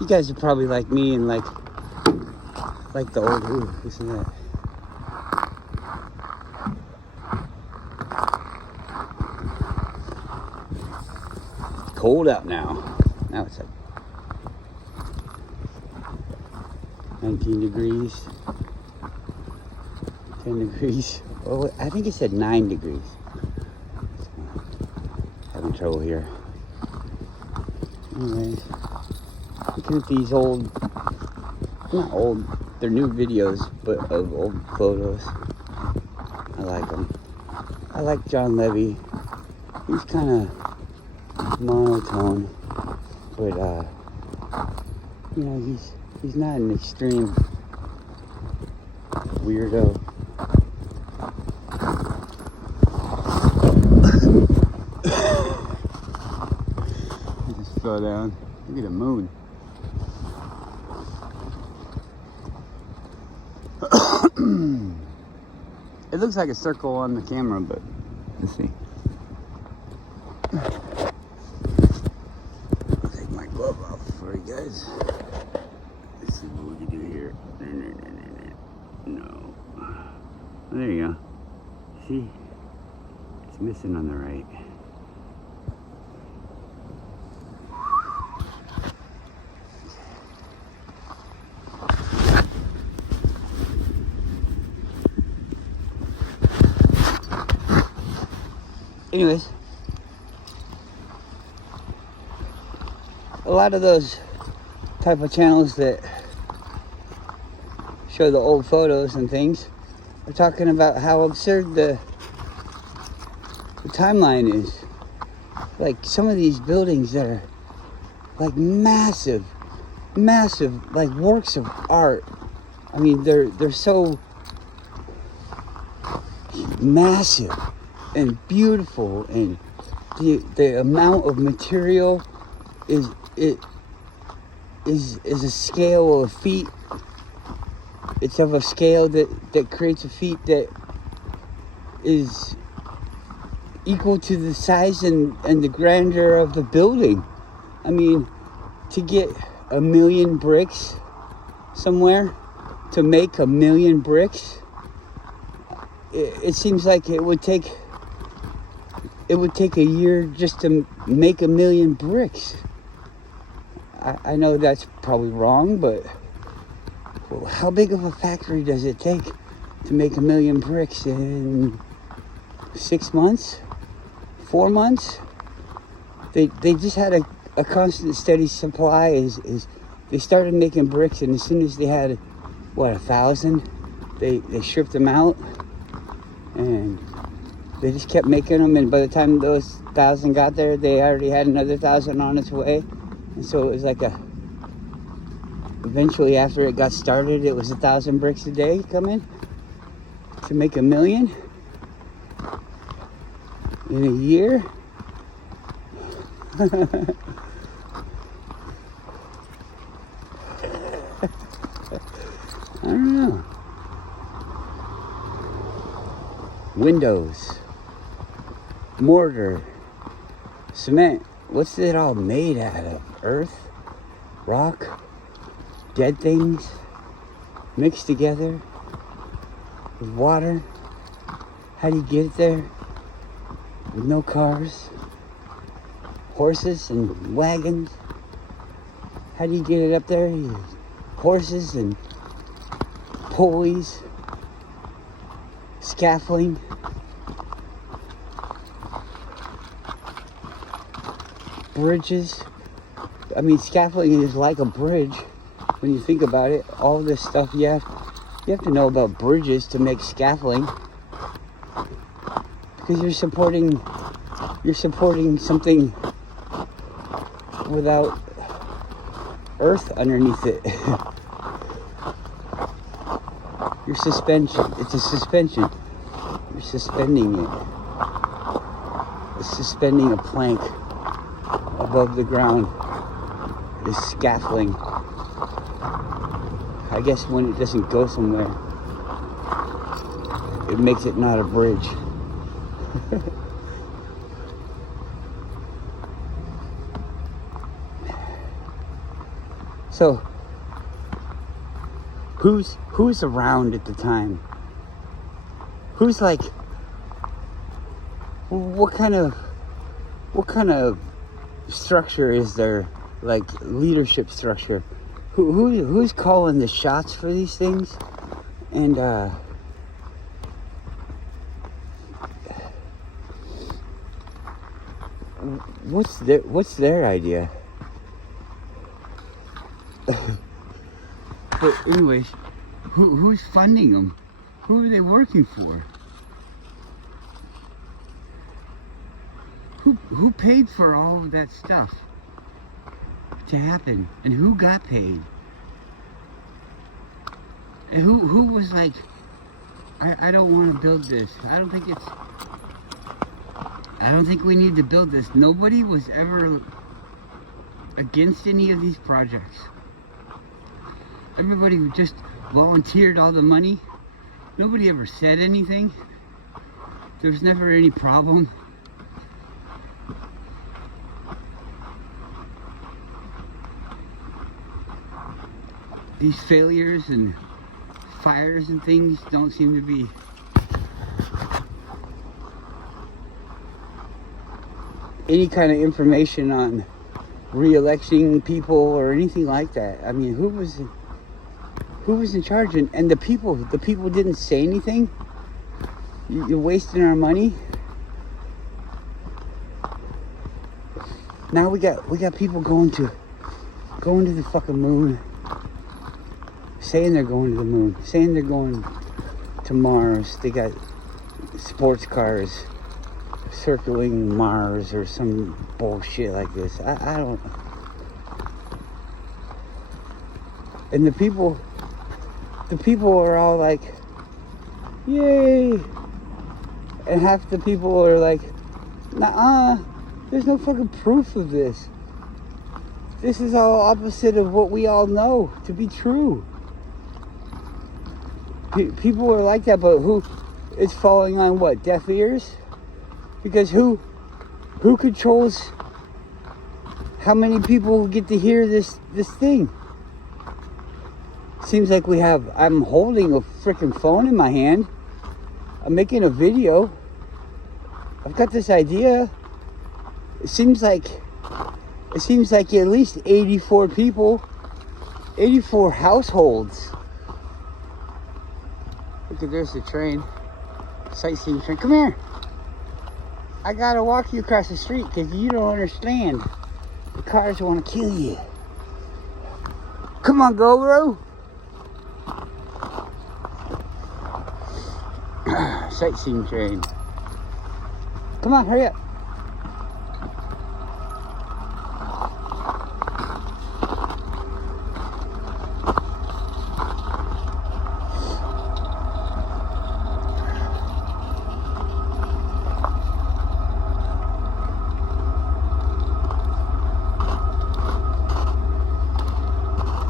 You guys are probably like me and like the old, ooh, listen to that. Cold out now. Now it's like 19 degrees, 10 degrees. Oh, I think it said 9 degrees. Having trouble here. Anyways, looking at these old, not old, they're new videos, but of old photos. I like them. I like John Levy. He's kind of monotone, but you know, he's not an extreme weirdo. Just fell down. Look at the moon. It looks like a circle on the camera, but let's see. I'll take my glove off for you guys. Let's see what we can do here. No. There you go. See? It's missing on the right. Anyways, a lot of those type of channels that show the old photos and things are talking about how absurd the timeline is. Like some of these buildings that are like massive, like works of art. I mean, they're so massive and beautiful, and the amount of material is a scale of feet. It's of a scale that creates a feat that is equal to the size and the grandeur of the building. I mean, to get 1 million bricks somewhere, to make 1 million bricks, it seems like it would take a year just to make 1 million bricks. I know that's probably wrong, but how big of a factory does it take to make 1 million bricks in 6 months? 4 months? They just had a constant steady supply. Is they started making bricks, and as soon as they had 1,000, they stripped them out, and they just kept making them, and by the time those 1,000 got there, they already had another 1,000 on its way. And so it was like eventually after it got started, it was 1,000 bricks a day coming to make 1 million in a year. I don't know. Windows, mortar, cement. What's it all made out of? Earth, rock, dead things mixed together with water. How do you get it there with no cars, horses and wagons? How do you get it up there? Horses and pulleys, scaffolding. Bridges. I mean, scaffolding is like a bridge when you think about it. All this stuff you have to know about bridges to make scaffolding, because you're supporting something without earth underneath it. Your suspension. It's a suspension. You're suspending it. It's suspending a plank above the ground. Is scaffolding. I guess when it doesn't go somewhere, it makes it not a bridge. So who's around at the time? Who's like, what kind of structure is there, like leadership structure? Who's calling the shots for these things? And what's their idea? But anyways, who's funding them? Who are they working for? Who paid for all of that stuff to happen? And who got paid? And who was like, I don't want to build this. I don't think we need to build this. Nobody was ever against any of these projects. Everybody just volunteered all the money. Nobody ever said anything. There was never any problem. These failures and fires and things don't seem to be any kind of information on re-electing people or anything like that. I mean, who was in charge? And the people didn't say anything. You're wasting our money. Now we got people going to the fucking moon, saying they're going to the moon, saying they're going to Mars. They got sports cars circling Mars or some bullshit like this. I don't know. And the people are all like, yay. And half the people are like, nah, there's no fucking proof of this. This is all opposite of what we all know to be true. People are like that, but who is falling on what? Deaf ears? Because who controls how many people get to hear this thing? Seems like I'm holding a freaking phone in my hand. I'm making a video. I've got this idea. It seems like at least 84 people, 84 households. Look at, there's the train. Sightseeing train. Come here. I gotta walk you across the street because you don't understand. The cars want to kill you. Come on, go, bro. Sightseeing train. Come on, hurry up.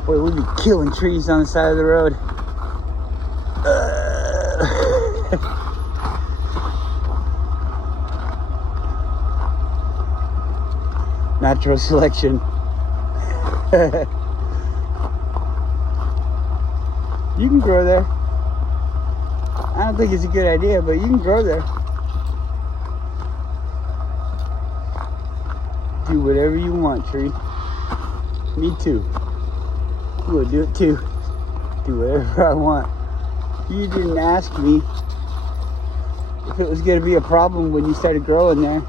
Boy, we'd be killing trees on the side of the road. Natural selection. You can grow there. I don't think it's a good idea, but you can grow there. Do whatever you want, tree. Me too. I'm gonna do it too. Do whatever I want. You didn't ask me if it was gonna be a problem when you started growing there.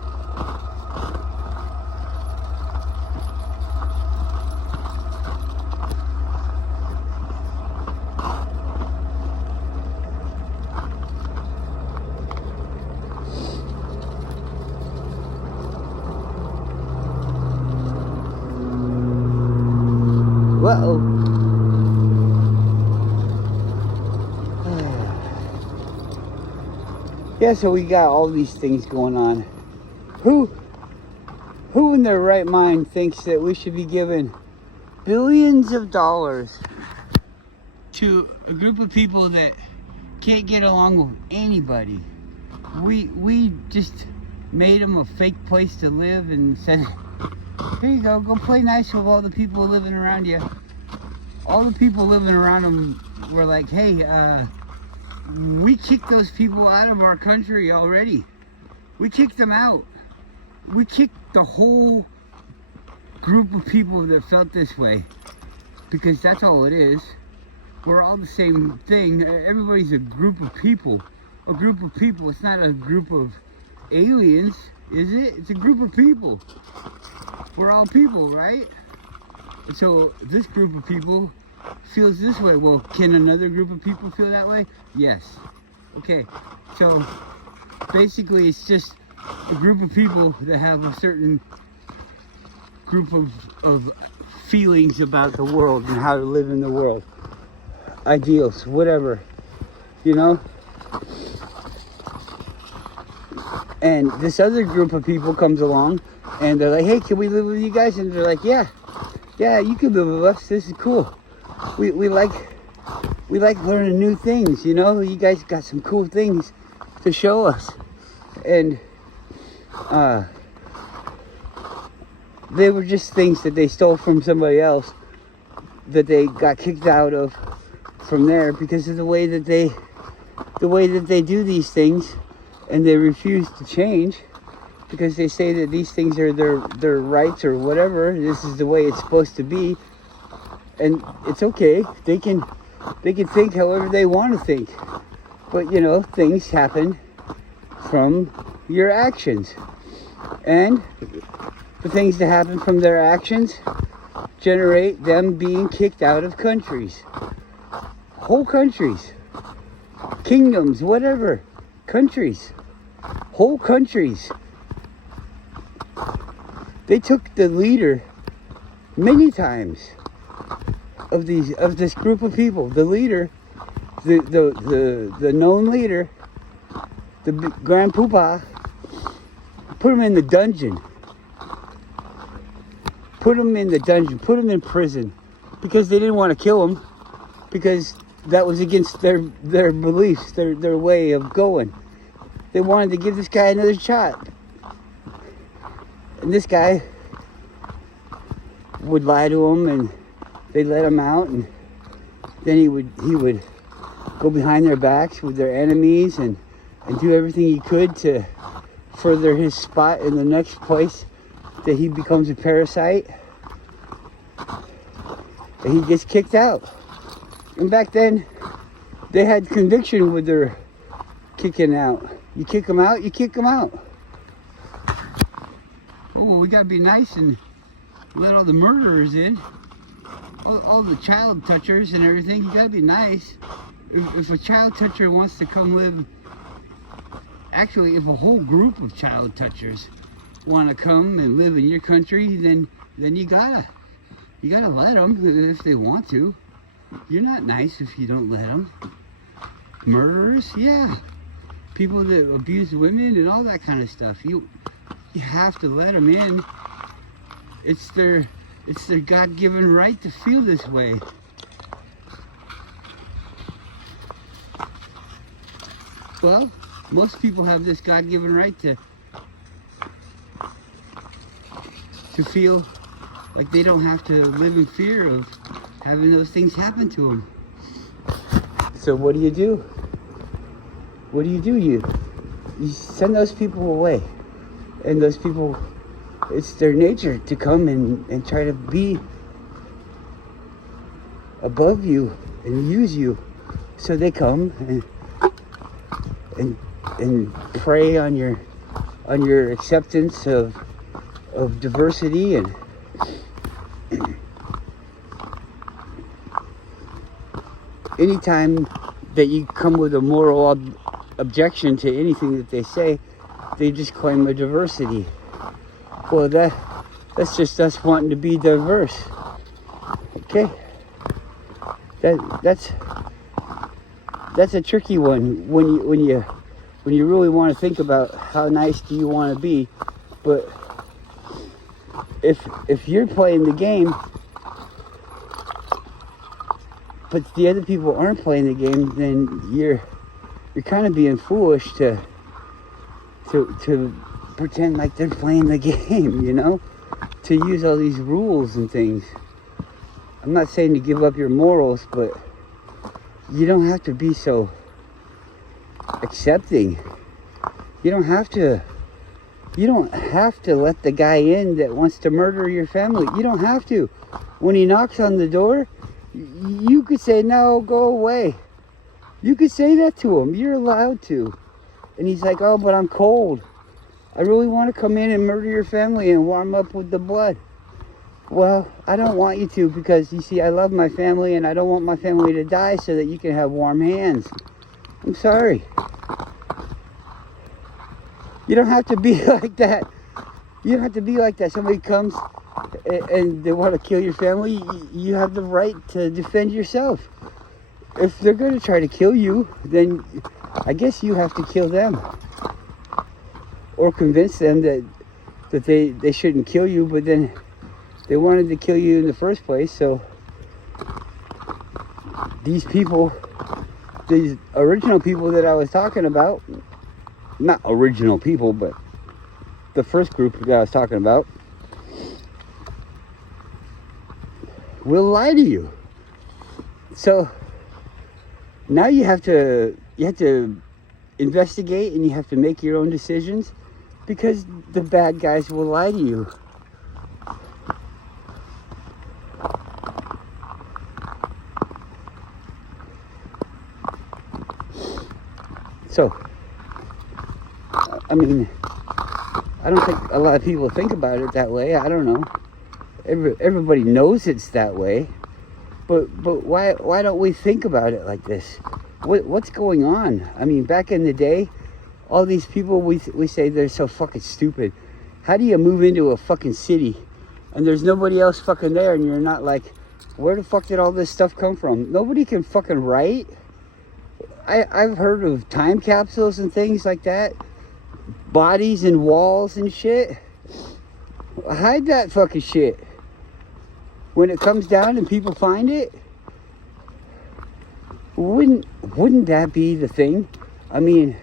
Uh-oh. Yeah, so we got all these things going on. Who in their right mind thinks that we should be giving billions of dollars to a group of people that can't get along with anybody? We just made them a fake place to live and said, here you go play nice with all the people living around you. all the people living around them were like, hey, we kicked those people out of our country already. We kicked them out. We kicked the whole group of people that felt this way, because that's all it is. We're all the same thing. Everybody's a group of people. A group of people. It's not a group of aliens, is it? It's a group of people. We're all people, right? And so this group of people feels this way. Well, can another group of people feel that way? Yes. Okay, so basically it's just a group of people that have a certain group of feelings about the world and how to live in the world. Ideals, whatever, you know? And this other group of people comes along and they're like, hey, can we live with you guys? And they're like, yeah, you can live with us. This is cool. We like learning new things, you know? You guys got some cool things to show us. And they were just things that they stole from somebody else that they got kicked out of from there because of the way that they do these things, and they refuse to change because they say that these things are their rights or whatever. This is the way it's supposed to be, and it's okay. They can think however they want to think, but you know, things happen from your actions, and the things that happen from their actions generate them being kicked out of countries. Whole countries, kingdoms, whatever, countries, whole countries. They took the leader many times of this group of people. The leader, the known leader, the Grand Poobah, put him in the dungeon. Put him in the dungeon. Put him in prison because they didn't want to kill him, because that was against their beliefs, their way of going. They wanted to give this guy another shot. And this guy would lie to him, and they let him out, and then he would go behind their backs with their enemies and do everything he could to further his spot in the next place that he becomes a parasite. And he gets kicked out. And back then, they had conviction with their kicking out. You kick them out, you kick them out. Oh, we gotta be nice and let all the murderers in. All the child touchers and everything, you gotta be nice. If a child toucher wants to come live, actually, if a whole group of child touchers want to come and live in your country, then you gotta let them if they want to. You're not nice if you don't let them. Murderers, yeah. People that abuse women and all that kind of stuff. You have to let them in. It's their God-given right to feel this way. Well, most people have this God-given right to feel like they don't have to live in fear of having those things happen to them. So what do? What do? You send those people away. And those people, it's their nature to come and try to be above you and use you. So they come and prey on your acceptance of diversity and anytime that you come with a moral objection to anything that they say, they just claim a diversity. Well, that's just us wanting to be diverse. Okay, that's a tricky one when you really want to think about how nice do you want to be. But if you're playing the game, but the other people aren't playing the game, then you're kind of being foolish to pretend like they're playing the game, you know, to use all these rules and things. I'm not saying to give up your morals, but you don't have to be so accepting. You don't have to let the guy in that wants to murder your family. You don't have to. When he knocks on the door, you could say, no, go away. You could say that to him. You're allowed to. And he's like, oh, but I'm cold. I really want to come in and murder your family and warm up with the blood. Well, I don't want you to, because you see, I love my family and I don't want my family to die so that you can have warm hands. I'm sorry. You don't have to be like that. You don't have to be like that. Somebody comes and they want to kill your family, you have the right to defend yourself. If they're going to try to kill you, then I guess you have to kill them. Or convince them that they shouldn't kill you, but then they wanted to kill you in the first place. So these people, these original people that I was talking about, not original people, but the first group that I was talking about, will lie to you. So now you have to investigate and you have to make your own decisions, because the bad guys will lie to you. So, I mean, I don't think a lot of people think about it that way. I don't know. Everybody knows it's that way. But why don't we think about it like this? What's going on? I mean, back in the day, all these people, we say they're so fucking stupid. How do you move into a fucking city and there's nobody else fucking there, and you're not like, where the fuck did all this stuff come from? Nobody can fucking write. I've heard of time capsules and things like that. Bodies in walls and shit. Hide that fucking shit. When it comes down and people find it, wouldn't that be the thing? I mean,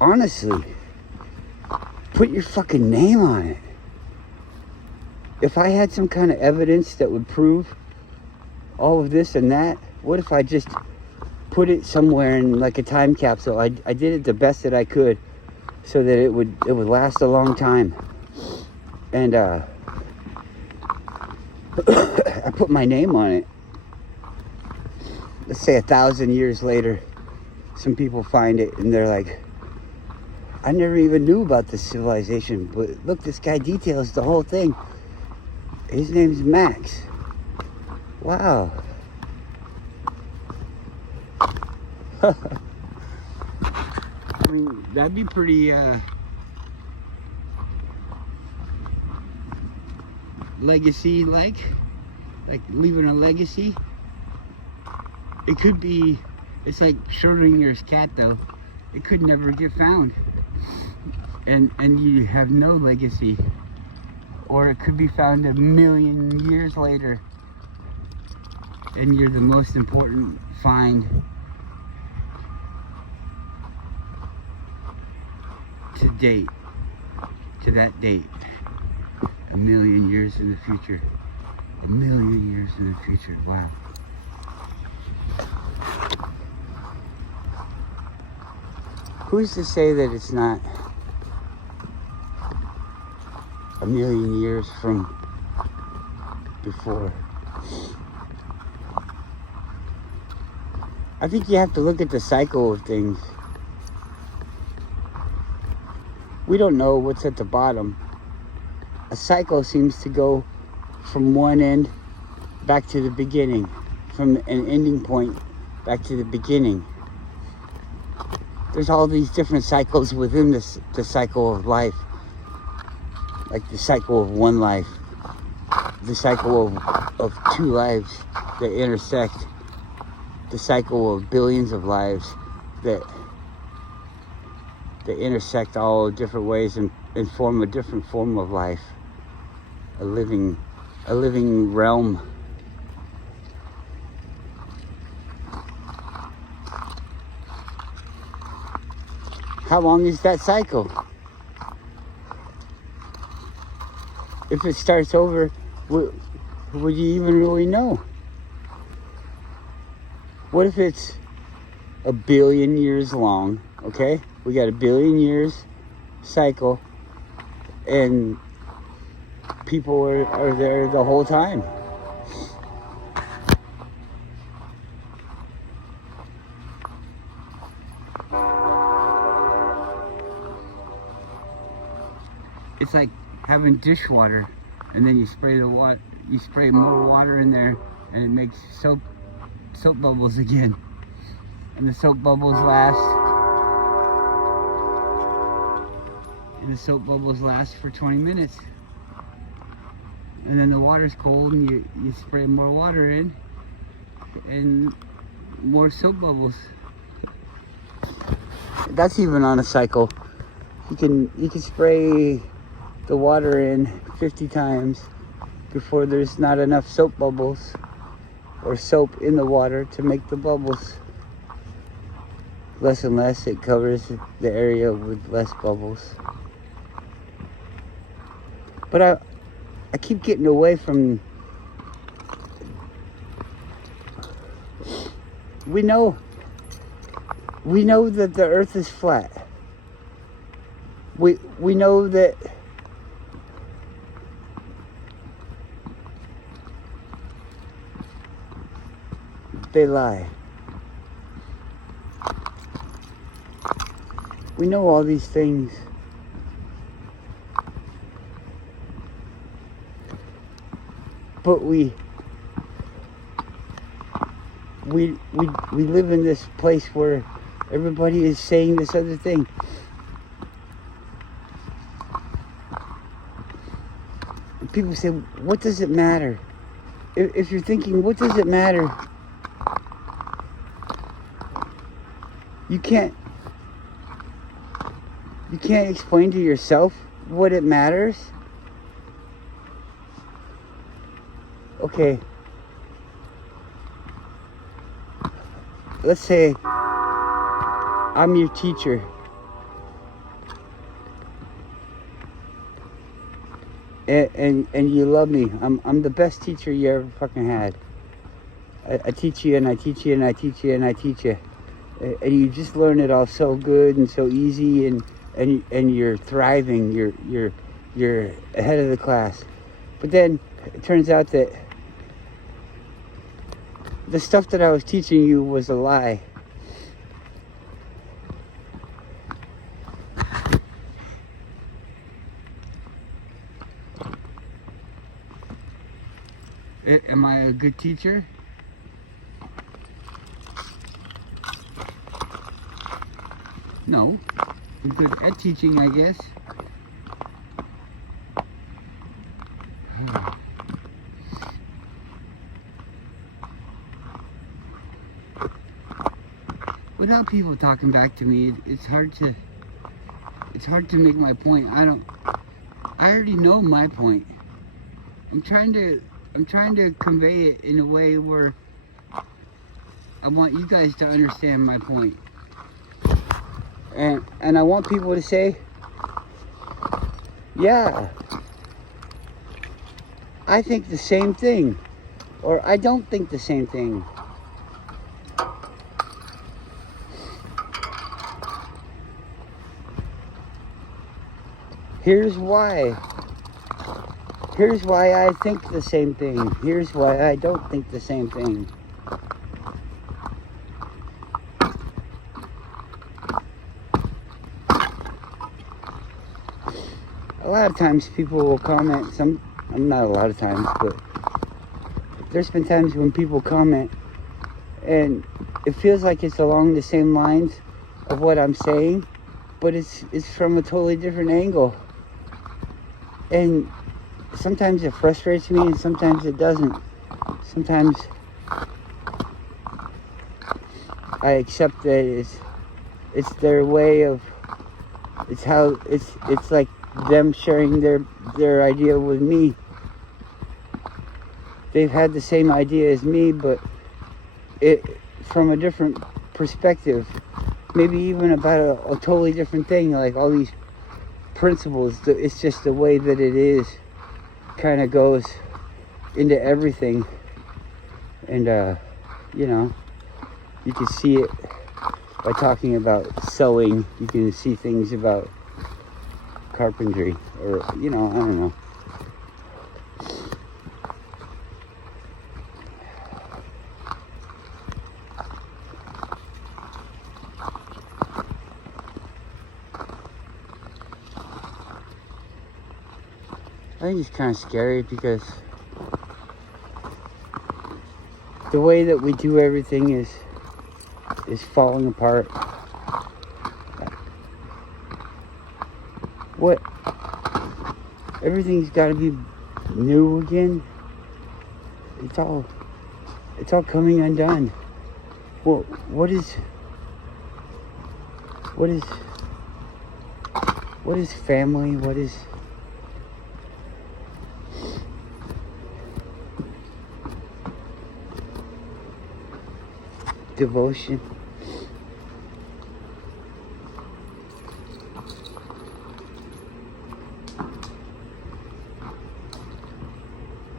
honestly, put your fucking name on it. If I had some kind of evidence that would prove all of this and that, what if I just put it somewhere in like a time capsule? I did it the best that I could so that it would last a long time. And I put my name on it. Let's say 1,000 years later, some people find it and they're like, I never even knew about this civilization, but look, this guy details the whole thing. His name's Max. Wow. I mean, that'd be pretty legacy like leaving a legacy. It could be, it's like Schrodinger's cat though. It could never get found, and you have no legacy. Or it could be found 1,000,000 years later and you're the most important find to date, to that date. 1,000,000 years in the future. 1,000,000 years in the future. Wow. Who's to say that it's not 1,000,000 years from before? I think you have to look at the cycle of things. We don't know what's at the bottom. A cycle seems to go from one end back to the beginning, from an ending point back to the beginning. There's all these different cycles within the cycle of life. Like the cycle of one life, the cycle of two lives that intersect, the cycle of billions of lives that intersect all different ways and form a different form of life, a living realm. How long is that cycle? If it starts over, would you even really know? What if it's a billion years long, okay? We got a billion years cycle, and people are there the whole time. It's like having dishwater, and then you spray more water in there, and it makes soap bubbles again. And the soap bubbles last. And the soap bubbles last for 20 minutes. And then the water's cold, and you spray more water in, and more soap bubbles. That's even on a cycle. You can spray the water in 50 times before there's not enough soap bubbles or soap in the water to make the bubbles. Less and less, it covers the area with less bubbles. But I keep getting away from... We know that the earth is flat. We know that they lie. We know all these things. But we live in this place where everybody is saying this other thing. People say, what does it matter? If you're thinking, what does it matter? You can't explain to yourself what it matters. Okay. Let's say I'm your teacher. And you love me. I'm the best teacher you ever fucking had. I teach you and I teach you and I teach you and I teach you. And you just learn it all so good and so easy, and you're thriving. You're ahead of the class. But then it turns out that the stuff that I was teaching you was a lie. Am I a good teacher? No. I'm good at teaching, I guess. Without people talking back to me, it's hard to make my point. I already know my point. I'm trying to convey it in a way where I want you guys to understand my point. And I want people to say, yeah, I think the same thing, or I don't think the same thing. Here's why. Here's why I think the same thing. Here's why I don't think the same thing. A lot of times people will comment, not a lot of times, but there's been times when people comment and it feels like it's along the same lines of what I'm saying, but it's from a totally different angle. And sometimes it frustrates me and sometimes it doesn't. Sometimes I accept that it's their way of, it's like them sharing their idea with me. They've had the same idea as me, but it from a different perspective, maybe even about a totally different thing, like all these principles. It's just the way that it is kind of goes. into everything. And, you know, you can see it by talking about sewing. You can see things about carpentry, or, you know, I don't know. I think it's kind of scary because the way that we do everything is falling apart. What? Everything's got to be new again. It's all coming undone. Well, what is family? What is devotion?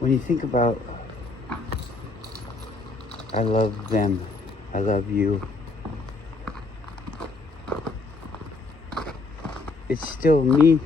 When you think about, I love them, I love you, it's still me.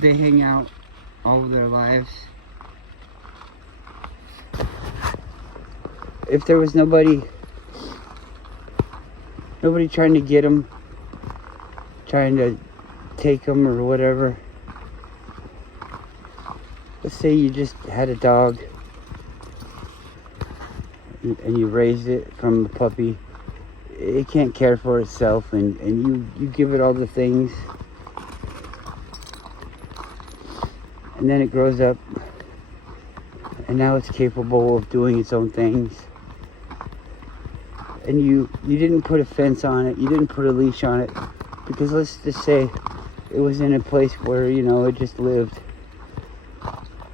They hang out all of their lives. If there was nobody trying to get them, trying to take them or whatever. Let's say you just had a dog and you raised it from a puppy. It can't care for itself, and you give it all the things. And then it grows up, and now it's capable of doing its own things. And you didn't put a fence on it, you didn't put a leash on it, because let's just say it was in a place where, you know, it just lived.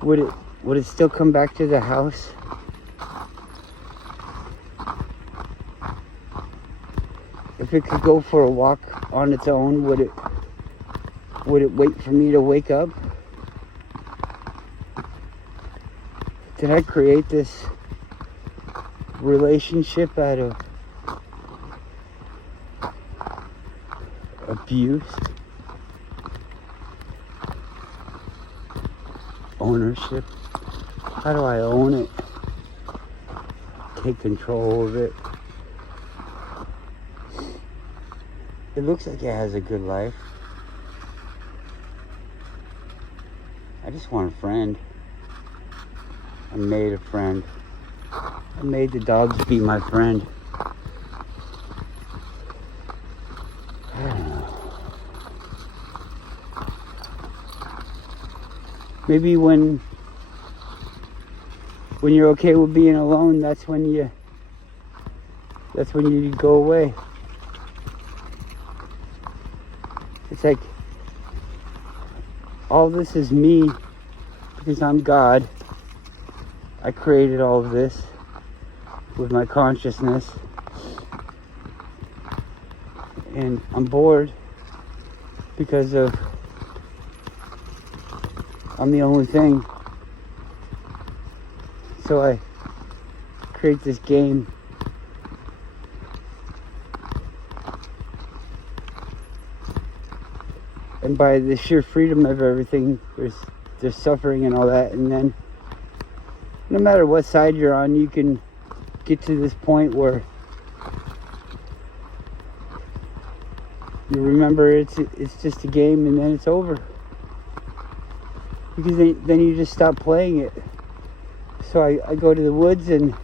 Would it still come back to the house? If it could go for a walk on its own, would it wait for me to wake up? Did I create this relationship out of abuse, ownership? How do I own it? Take control of it. It looks like it has a good life. I just want a friend. I made a friend. I made the dogs be my friend. I don't know. Maybe when you're okay with being alone, that's when you go away. It's like all this is me because I'm God. I created all of this with my consciousness, and I'm bored because I'm the only thing. So I create this game. And by the sheer freedom of everything, there's suffering and all that, and then no matter what side you're on, you can get to this point where you remember it's just a game, and then it's over. Because then you just stop playing it. So I go to the woods and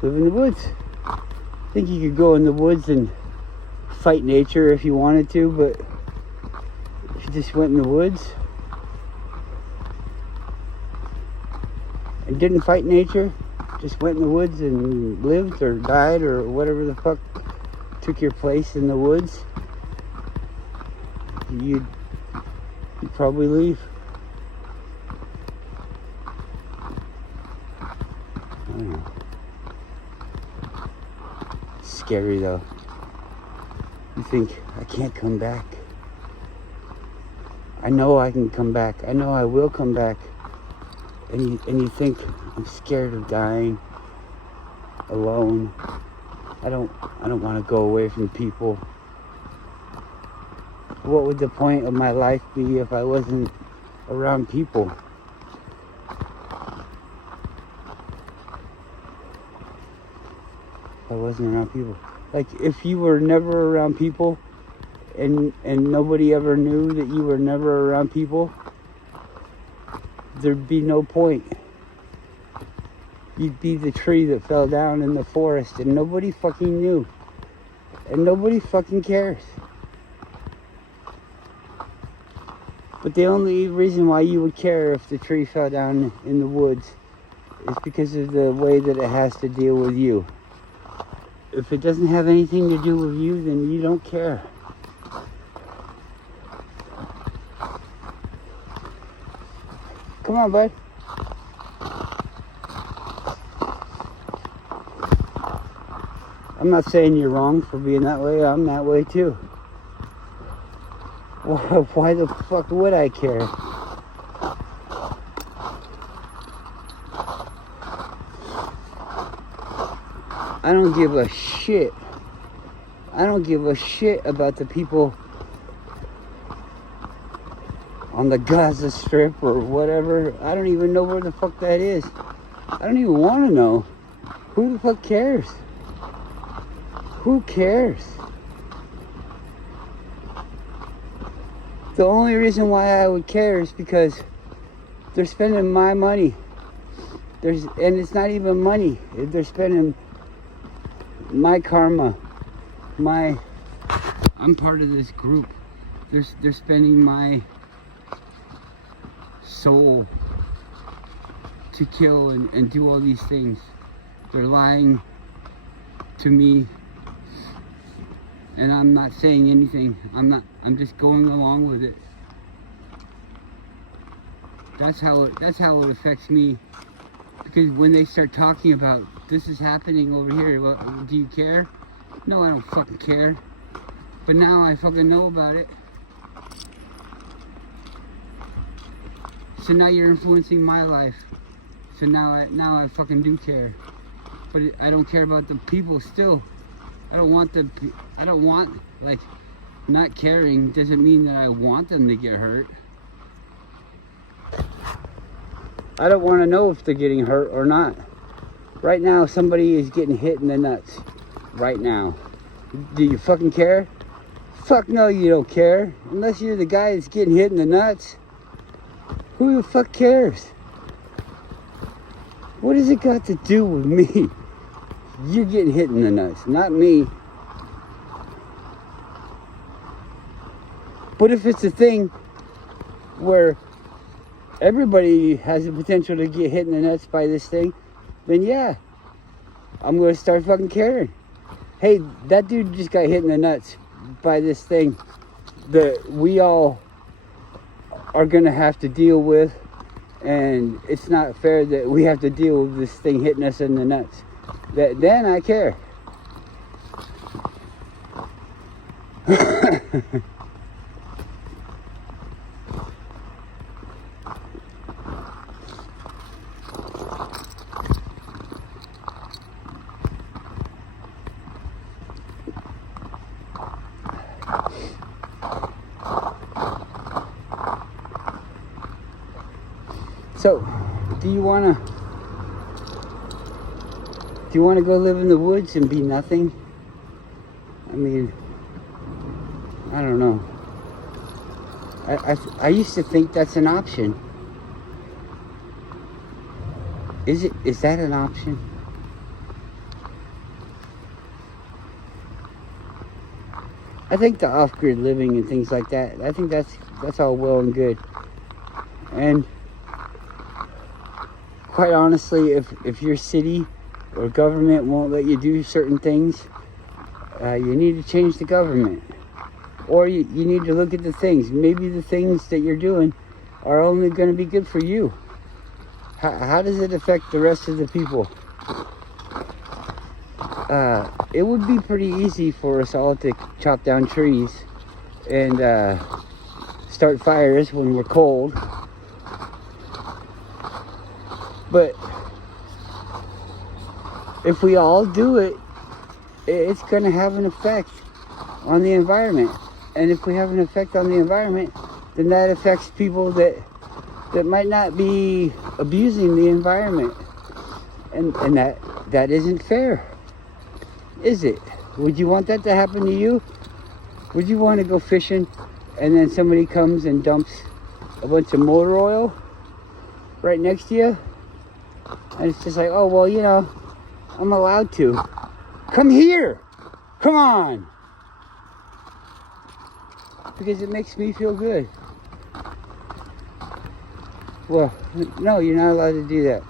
live in the woods. I think you could go in the woods and fight nature if you wanted to, but if you just went in the woods, and didn't fight nature, just went in the woods and lived or died or whatever the fuck took your place in the woods, you'd probably leave. I don't know. It's scary though. You think, I can't come back. I know I can come back. I know I will come back. And you think, I'm scared of dying alone. I don't want to go away from people. What would the point of my life be if I wasn't around people? If I wasn't around people. Like, if you were never around people and nobody ever knew that you were never around people, there'd be no point. You'd be the tree that fell down in the forest and nobody fucking knew. And nobody fucking cares. But the only reason why you would care if the tree fell down in the woods is because of the way that it has to deal with you. If it doesn't have anything to do with you, then you don't care. Come on, bud. I'm not saying you're wrong for being that way. I'm that way too. Why the fuck would I care? I don't give a shit. I don't give a shit about the people on the Gaza Strip or whatever. I don't even know where the fuck that is. I don't even want to know. Who the fuck cares? Who cares? The only reason why I would care is because they're spending my money. And it's not even money. They're spending my karma. I'm part of this group. They're spending my soul to kill and do all these things. They're lying to me. And I'm not saying anything. I'm just going along with it. That's how it affects me. Because when they start talking about this is happening over here, well, do you care? No, I don't fucking care. But now I fucking know about it. So now you're influencing my life. So now I fucking do care. But I don't care about the people still. I don't want, like, not caring doesn't mean that I want them to get hurt. I don't want to know if they're getting hurt or not. Right now, somebody is getting hit in the nuts. Right now. Do you fucking care? Fuck no, you don't care. Unless you're the guy that's getting hit in the nuts. Who the fuck cares? What has it got to do with me? You're getting hit in the nuts, not me. But if it's a thing where everybody has the potential to get hit in the nuts by this thing, then yeah, I'm going to start fucking caring. Hey, that dude just got hit in the nuts by this thing that we all are going to have to deal with, and it's not fair that we have to deal with this thing hitting us in the nuts. Then I care. So, do you want to go live in the woods and be nothing? I mean, I don't know. I used to think that's an option. Is that an option? I think the off-grid living and things like that, I think that's all well and good. And quite honestly, if your city or government won't let you do certain things, you need to change the government. Or you need to look at the things. Maybe the things that you're doing are only going to be good for you. How does it affect the rest of the people? It would be pretty easy for us all to chop down trees and start fires when we're cold. But if we all do it, it's going to have an effect on the environment. And if we have an effect on the environment, then that affects people that might not be abusing the environment. And that isn't fair, is it? Would you want that to happen to you? Would you want to go fishing and then somebody comes and dumps a bunch of motor oil right next to you? And it's just like, oh, well, you know, I'm allowed to. Come here. Come on. Because it makes me feel good. Well, no, you're not allowed to do that.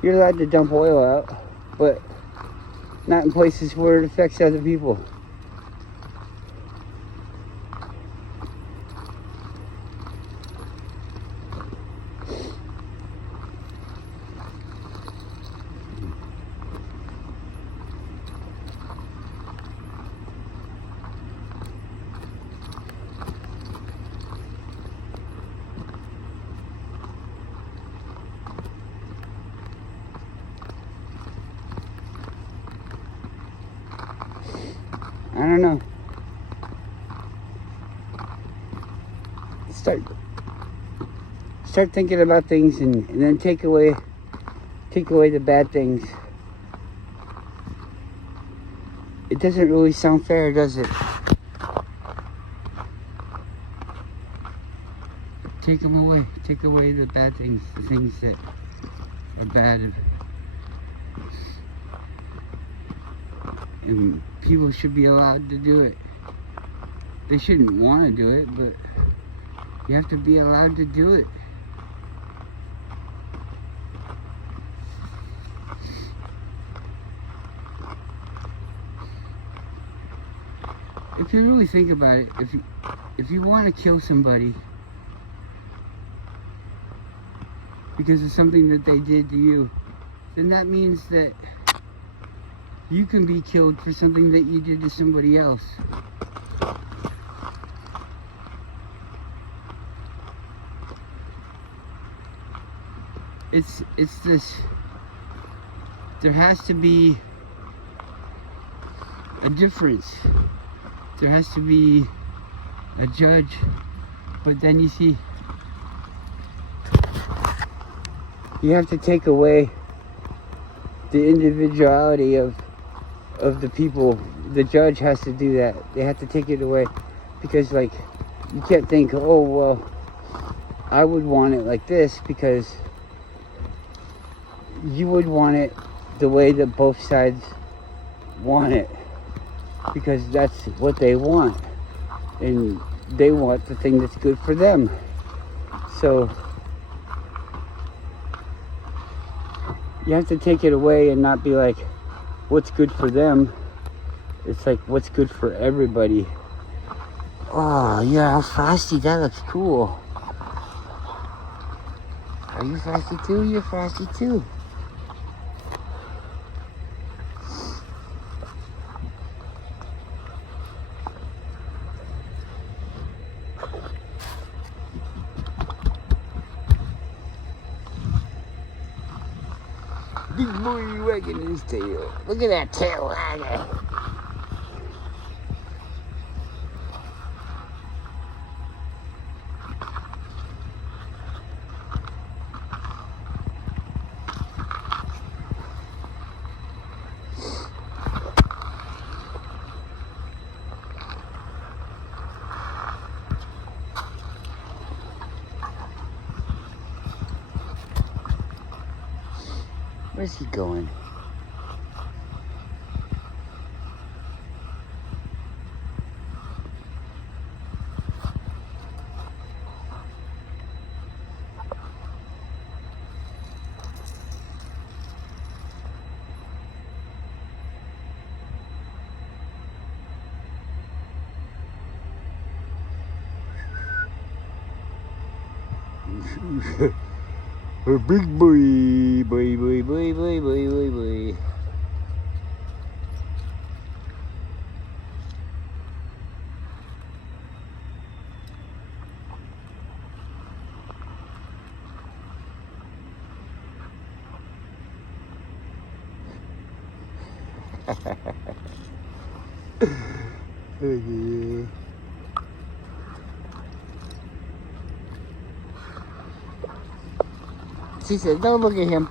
You're allowed to dump oil out, but not in places where it affects other people. I don't know. Start thinking about things and then take away the bad things. It doesn't really sound fair, does it? Take them away. Take away the bad things, the things that are bad. And people should be allowed to do it. They shouldn't want to do it, but you have to be allowed to do it. If you really think about it, if you want to kill somebody because of something that they did to you, then that means that you can be killed for something that you did to somebody else. It's this, there has to be a difference. There has to be a judge, but then you see, you have to take away the individuality of the people. The judge has to do that. They have to take it away, because like, you can't think, oh well, I would want it like this, because you would want it the way that both sides want it, because that's what they want, and they want the thing that's good for them. So you have to take it away and not be like, what's good for them. It's like, what's good for everybody. Oh yeah, Frosty, that looks cool. Are you Frosty too? You're Frosty too. Big boy wagging his tail. Look at that tail wagging. Where's he going? A big boy. She said, don't look at him.